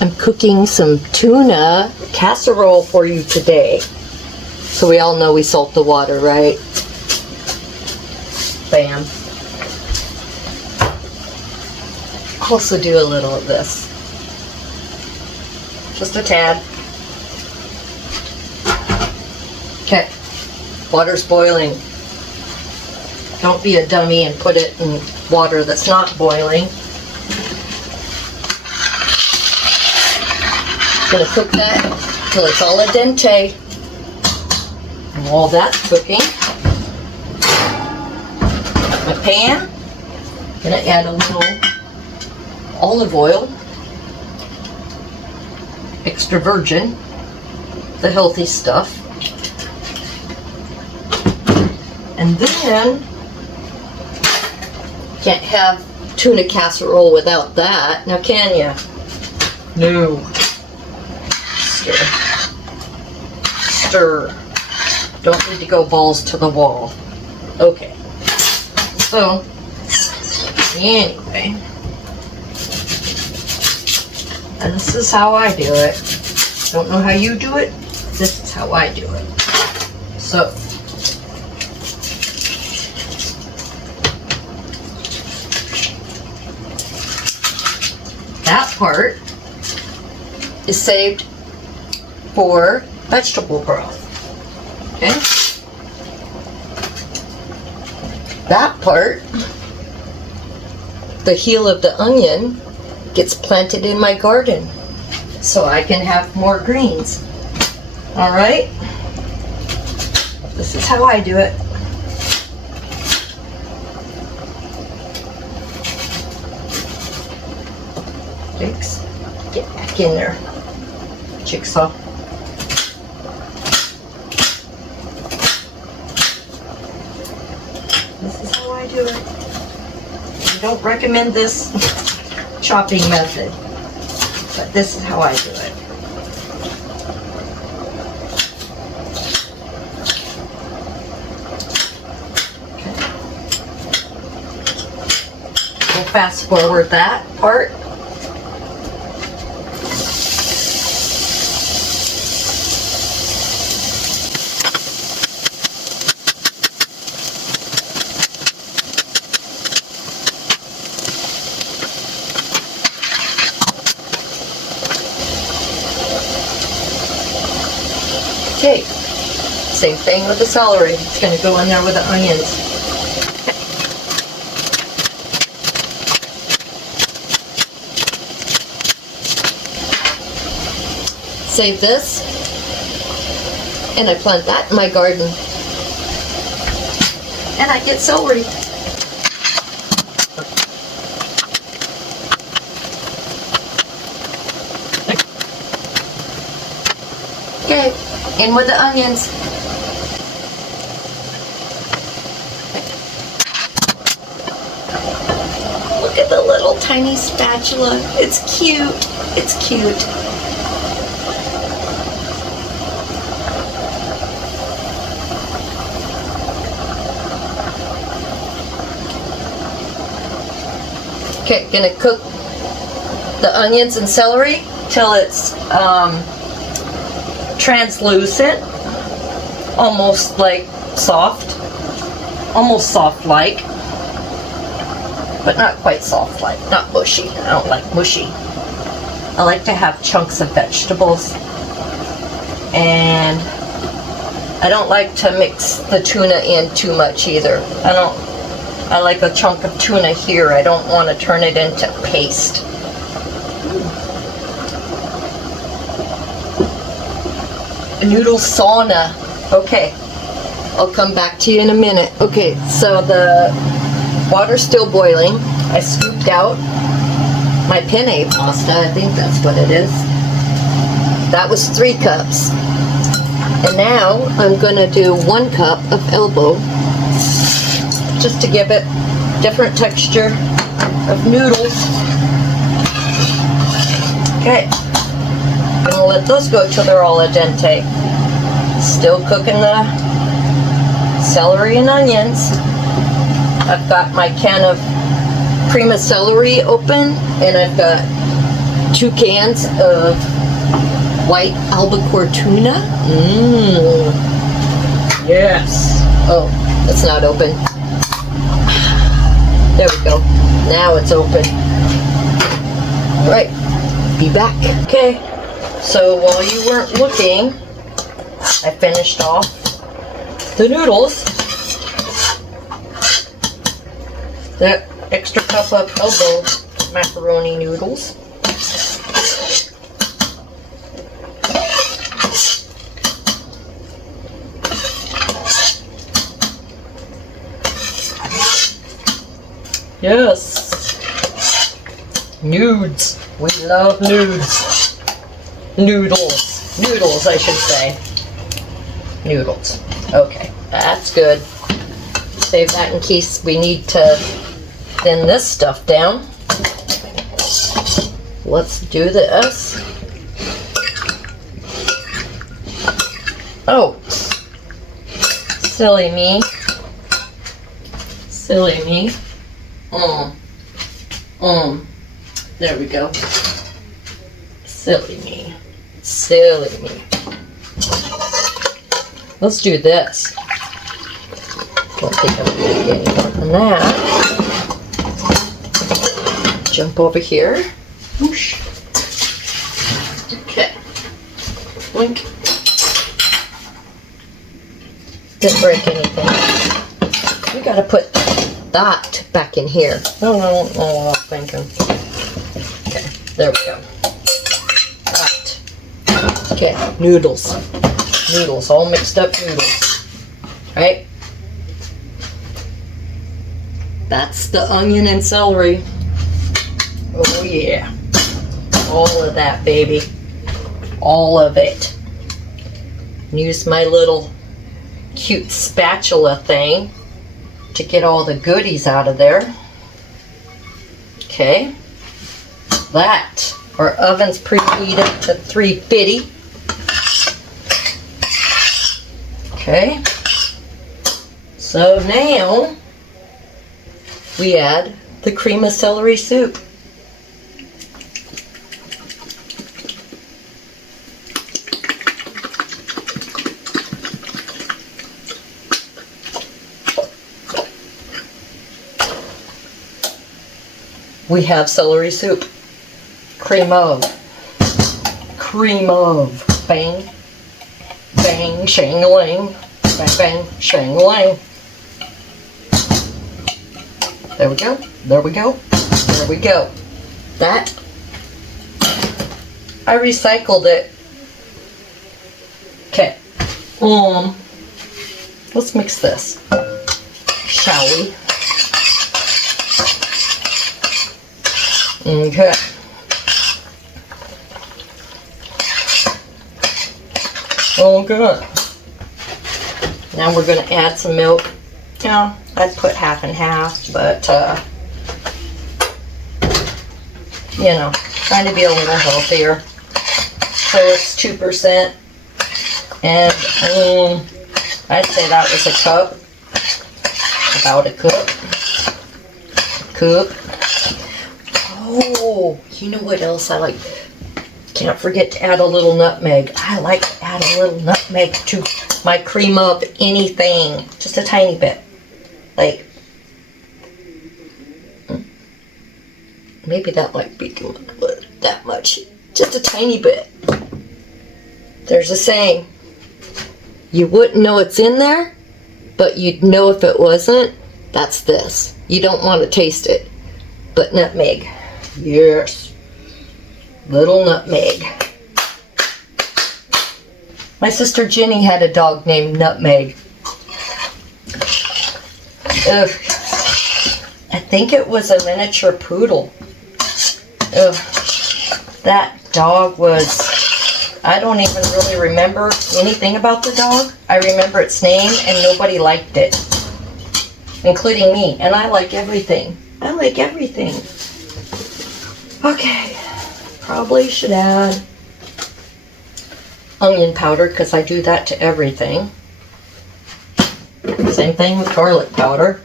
I'm cooking some tuna casserole for you today. So we all know we salt the water, right? Bam. Also do a little of this. Just a tad. Okay. Water's boiling. Don't be a dummy and put it in water that's not boiling. Gonna cook that till it's all al dente. And while that's cooking, my pan, gonna add a little olive oil, extra virgin, the healthy stuff. And then, can't have tuna casserole without that, now can ya? No. Stir. Don't need to go balls to the wall. Okay. So, anyway. And this is how I do it. Don't know how you do it. This is how I do it. So, that part is saved for vegetable broth. Okay? That part, the heel of the onion, gets planted in my garden so I can have more greens. Alright? This is how I do it. Jakes, get back in there. Jigsaw. This is how I do it. I don't recommend this chopping method, but this is how I do it. Okay. We'll fast forward that part. Okay, same thing with the celery. It's going to go in there with the onions. Save this, and I plant that in my garden. And I get celery. Okay. In with the onions. Look at the little tiny spatula. It's cute. It's cute. Okay, gonna cook the onions and celery till it's translucent, almost like soft, almost soft-like, but not quite soft-like, not mushy. I don't like mushy. I like to have chunks of vegetables, and I don't like to mix the tuna in too much either. I like a chunk of tuna here. I don't want to turn it into paste. Noodle sauna. Okay, I'll come back to you in a minute. Okay, so the water's still boiling. I scooped out my penne pasta. I think that's what it is. That was 3 cups. And now I'm going to do 1 cup of elbow, just to give it different texture of noodles. Okay. I'm going to let those go till they're all al dente. Still cooking the celery and onions. I've got my can of cream of celery open, and I've got 2 cans of white albacore tuna. Mmm. Yes. Oh, it's not open. There we go. Now it's open. Right. Be back. Okay. So while you weren't looking, I finished off the noodles. That extra cup of elbow macaroni noodles. Yes. Nudes. We love nudes. Noodles. Noodles, I should say. Noodles. Okay, that's good. Save that in case we need to thin this stuff down. Let's do this. Oh. Silly me. Silly me. There we go. Silly me. Silly me. Let's do this. Don't think I'm going to get any more than that. Jump over here. Whoosh. Okay. Blink. Didn't break anything. We got to put that back in here. No, I'm thinking. Okay, there we go. Right. Okay, noodles. Noodles, all mixed up noodles. Right? That's the onion and celery. Oh yeah. All of that, baby. All of it. Use my little cute spatula thing to get all the goodies out of there. Okay. That. Our oven's preheated to 350. Okay. So now we add the cream of celery soup. We have celery soup. Cream of. Bang. Bang, shang-a-lang. Bang, bang, shang-a-lang. There we go. There we go. There we go. That. I recycled it. Okay. Let's mix this. Shall we? Okay. Oh, good. Now we're going to add some milk. Yeah, I'd put half and half, but, you know, trying to be a little healthier. So it's 2%. And I'd say that was a cup. About a cup. Oh, you know what else I like? Can't forget to add a little nutmeg. I like to add a little nutmeg to my cream of anything. Just a tiny bit. Like, maybe that might be too much, but that much. Just a tiny bit. There's a saying. You wouldn't know it's in there, but you'd know if it wasn't. That's this. You don't want to taste it. But nutmeg. Yes. Little nutmeg. My sister Jenny had a dog named Nutmeg. Ugh. I think it was a miniature poodle. Ugh. That dog was... I don't even really remember anything about the dog. I remember its name and nobody liked it. Including me. And I like everything. I like everything. Okay. Probably should add onion powder because I do that to everything. Same thing with garlic powder.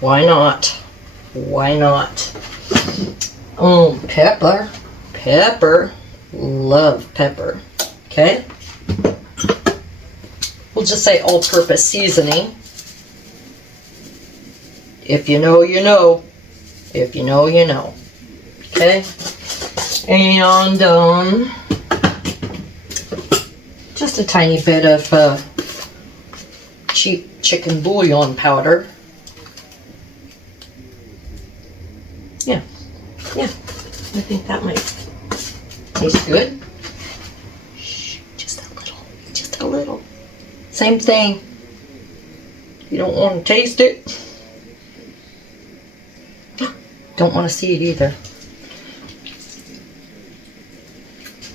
Why not? Why not? Pepper. pepper. Love pepper. Okay. We'll just say all-purpose seasoning. If you know, you know. If you know, you know. Okay. And just a tiny bit of cheap chicken bouillon powder. Yeah. Yeah. I think that might taste good. Shh, just a little. Just a little. Same thing. You don't want to taste it. Don't want to see it either.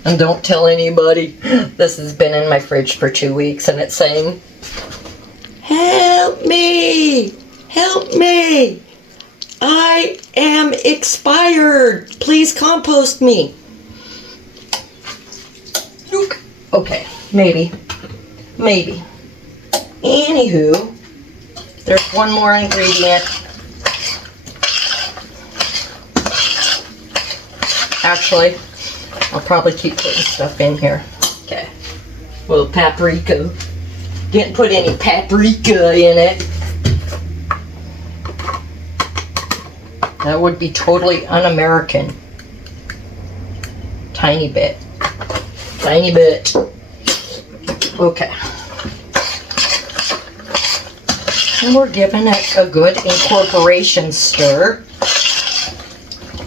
And don't tell anybody. This has been in my fridge for 2 weeks and it's saying, "Help me! Help me! I am expired. Please compost me." Look. Okay, maybe. Maybe. Anywho, there's one more ingredient. Actually, I'll probably keep putting stuff in here. Okay. Well, paprika. Didn't put any paprika in it. That would be totally un-American. Tiny bit. Tiny bit. Okay. And we're giving it a good incorporation stir.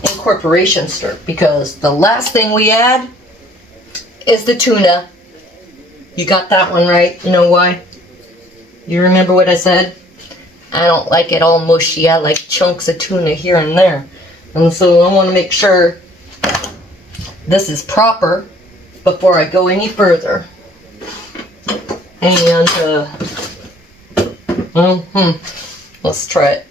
Incorporation stir, because the last thing we add is the tuna. You got that one right. You know why? You remember what I said? I don't like it all mushy. I like chunks of tuna here and there. And so I want to make sure this is proper before I go any further. And let's try it.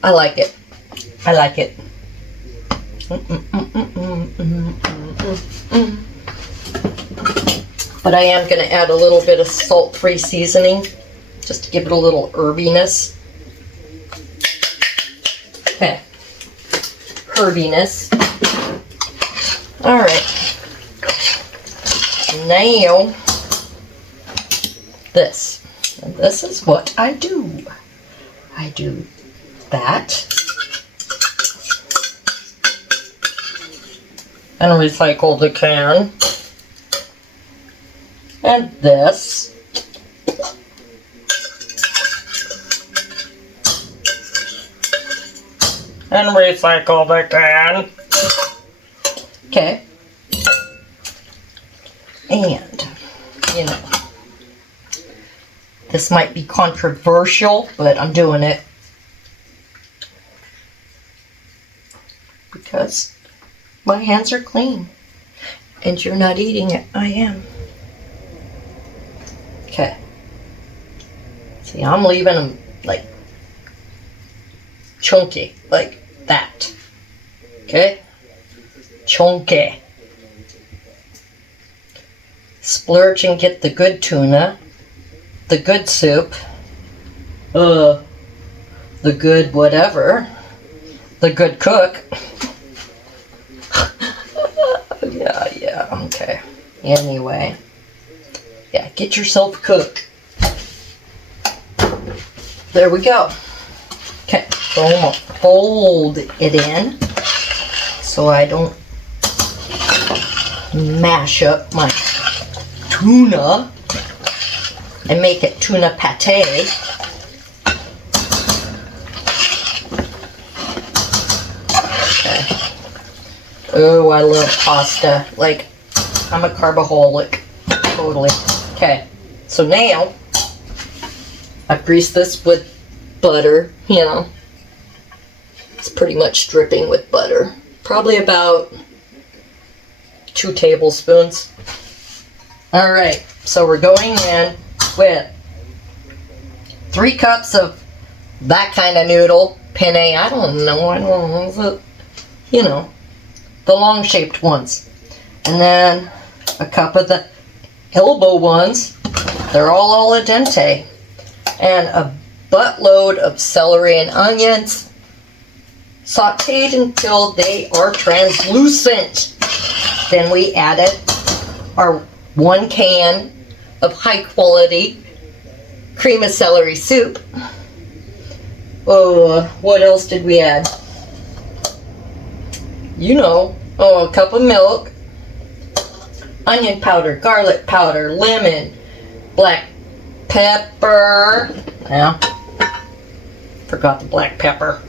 I like it. I like it. But I am going to add a little bit of salt-free seasoning just to give it a little herbiness. Okay. Herbiness. Alright. Now, this. And this is what I do. I do that. And recycle the can. And this. And recycle the can. Okay. And, you know, this might be controversial, but I'm doing it. Because my hands are clean. And you're not eating it. I am. Okay. See, I'm leaving them like chunky, like that. Okay? Chunky. Splurge and get the good tuna, the good soup, the good whatever, the good cook. Yeah, okay. Anyway. Yeah, get yourself a cook. There we go. Okay, so I'm gonna fold it in so I don't mash up my tuna and make it tuna pate. Okay. Oh, I love pasta. Like, I'm a carboholic. Totally. Okay, so now I've greased this with butter, you know. It's pretty much dripping with butter. Probably about 2 tablespoons. Alright, so we're going in with 3 cups of that kind of noodle. Penne, I don't know, you know, the long shaped ones. And then a cup of the elbow ones. They're all al dente. And a buttload of celery and onions, sauteed until they are translucent. Then we added our 1 can of high quality cream of celery soup. Oh, what else did we add? You know, a cup of milk, onion powder, garlic powder, lemon, black pepper. Yeah, forgot the black pepper.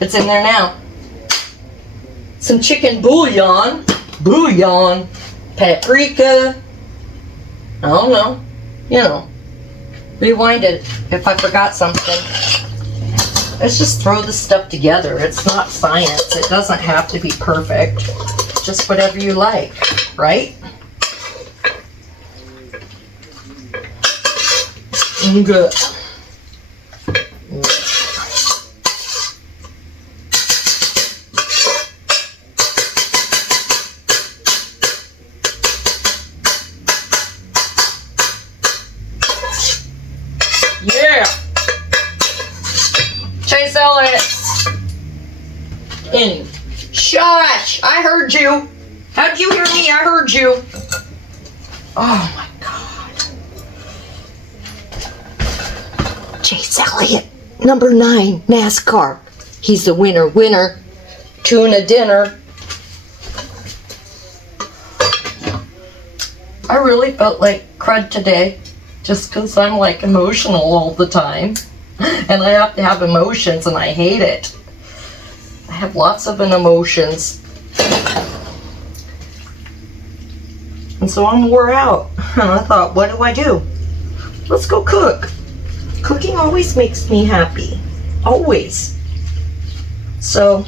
It's in there now. Some chicken bouillon, paprika. I don't know, you know. Rewind it if I forgot something. Let's just throw this stuff together. It's not science. It doesn't have to be perfect. Just whatever you like, right? Good. Yeah. Chase Elliott. In. Shush! I heard you. How'd you hear me? I heard you. Oh my God. Chase Elliott, number 9, NASCAR. He's the winner. Tuna dinner. I really felt like crud today. Just because I'm like emotional all the time. And I have to have emotions and I hate it. I have lots of emotions. And so I'm wore out. And I thought, what do? Let's go cook. Cooking always makes me happy. Always. So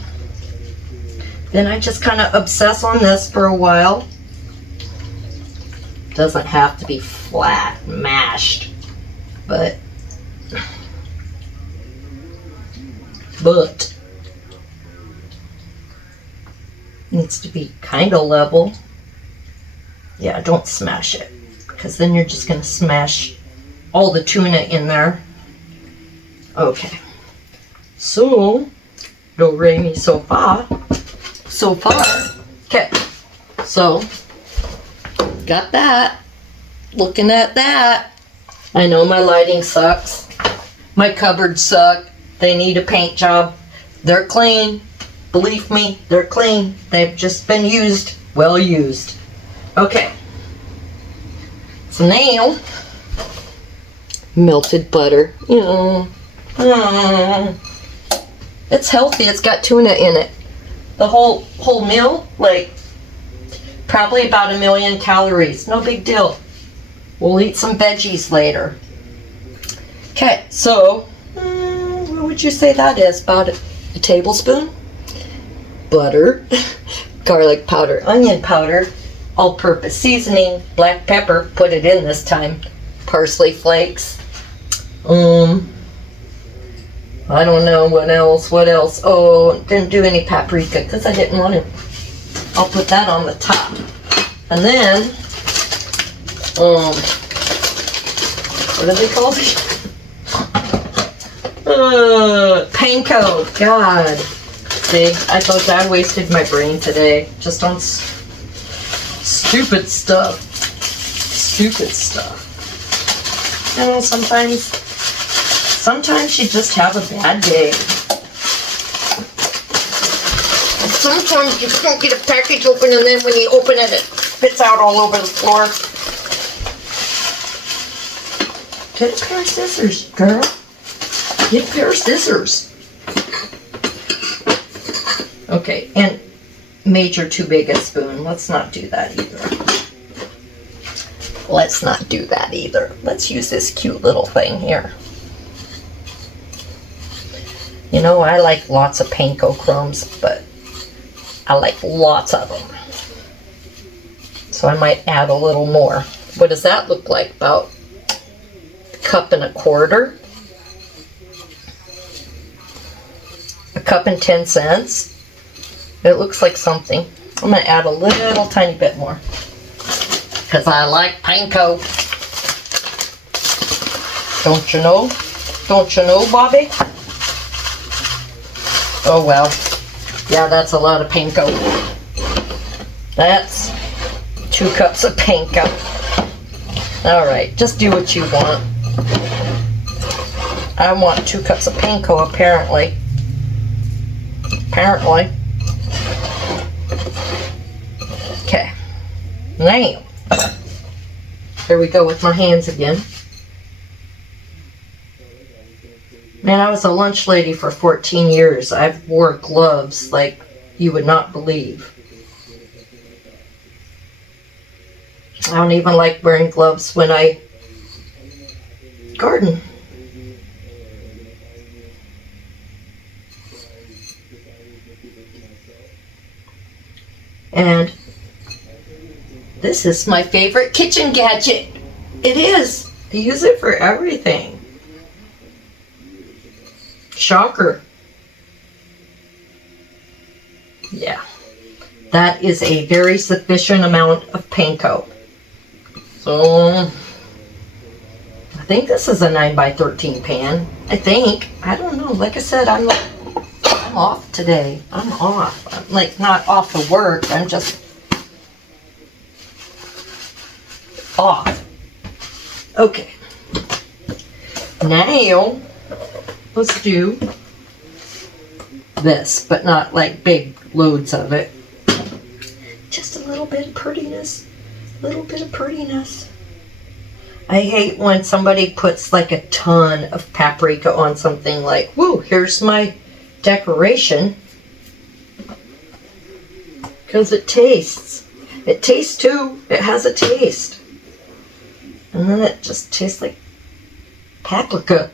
then I just kind of obsess on this for a while. Doesn't have to be flat, mashed, but needs to be kind of level. Yeah, don't smash it, because then you're just going to smash all the tuna in there. Okay, so do re mi so fa. Okay, so got that. Looking at that. I know my lighting sucks. My cupboards suck. They need a paint job. They're clean. Believe me, they're clean. They've just been used. Well used. Okay. So now, melted butter. It's healthy. It's got tuna in it. The whole meal, like, probably about 1 million calories. No big deal. We'll eat some veggies later. Okay, so what would you say that is? About a tablespoon? Butter, garlic powder, onion powder, all-purpose seasoning, black pepper, put it in this time, parsley flakes. I don't know what else. Oh, didn't do any paprika because I didn't want to. I'll put that on the top. And then, what do they call it? Panko. God. See, I thought I wasted my brain today just on stupid stuff. You know, sometimes you just have a bad day. Sometimes you can't get a package open, and then when you open it, it spits out all over the floor. Get a pair of scissors, girl. Get a pair of scissors. Okay, and major too big a spoon. Let's not do that either. Let's use this cute little thing here. You know, I like lots of panko crumbs, but I like lots of them. So I might add a little more. What does that look like? About a cup and a quarter? A cup and 10 cents? It looks like something. I'm going to add a little tiny bit more. because I like panko. Don't you know? Don't you know, Bobby? Oh well. Yeah, that's a lot of panko. That's 2 cups of panko. Alright, just do what you want. I want 2 cups of panko, apparently. Apparently. Okay. Now, here we go with my hands again. Man, I was a lunch lady for 14 years. I've wore gloves like you would not believe. I don't even like wearing gloves when I garden. And this is my favorite kitchen gadget. It is. I use it for everything. Shocker. Yeah. That is a very sufficient amount of panko. So, I think this is a 9x13 pan. I think. I don't know. Like I said, I'm off today. I'm off. I'm like not off of work. I'm just off. Okay. Now, let's do this, but not like big loads of it. Just a little bit of prettiness. A little bit of prettiness. I hate when somebody puts like a ton of paprika on something like, woo, here's my decoration. Because it tastes. It tastes too. It has a taste. And then it just tastes like paprika.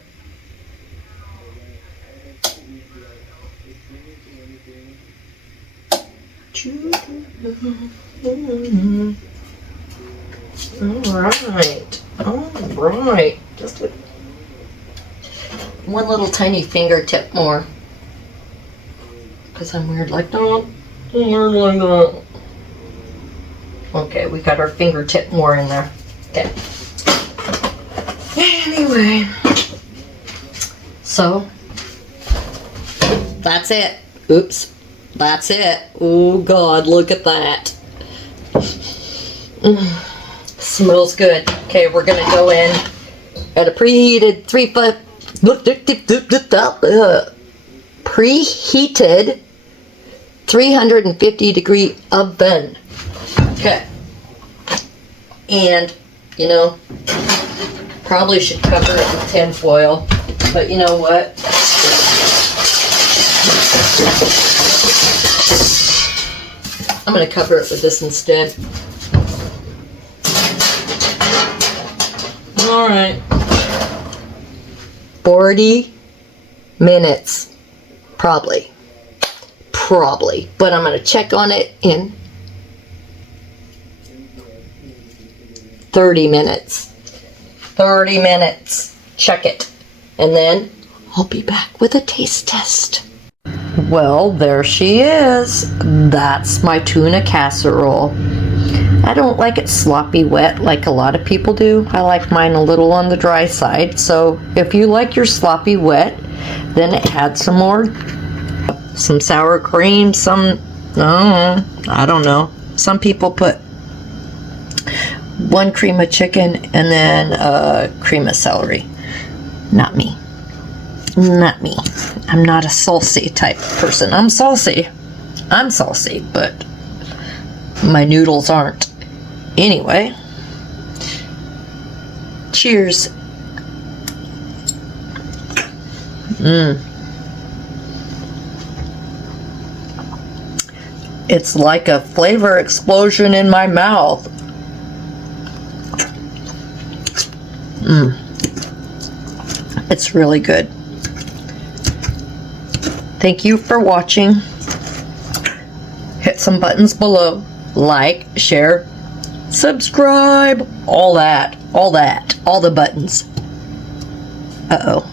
Alright. Just one little tiny fingertip more. Because I'm weird like that. Okay, we got our fingertip more in there. Okay. Anyway. So, that's it. Oops. That's it. Oh God, look at that. Smells good. Okay, we're gonna go in at a preheated preheated 350 degree oven. Okay. And, you know, probably should cover it with tin foil, but you know what? I'm going to cover it with this instead. Alright. 40 minutes. Probably. But I'm going to check on it in 30 minutes. 30 minutes. Check it. And then I'll be back with a taste test. Well, there she is. That's my tuna casserole. I don't like it sloppy wet like a lot of people do. I like mine a little on the dry side. So if you like your sloppy wet, then add some more. Some sour cream, I don't know. Some people put 1 cream of chicken and then cream of celery. Not me. Not me. I'm not a saucy type of person. I'm saucy, but my noodles aren't. Anyway, cheers. It's like a flavor explosion in my mouth. It's really good. Thank you for watching. Hit some buttons below. Like, share, subscribe, all the buttons. Uh-oh.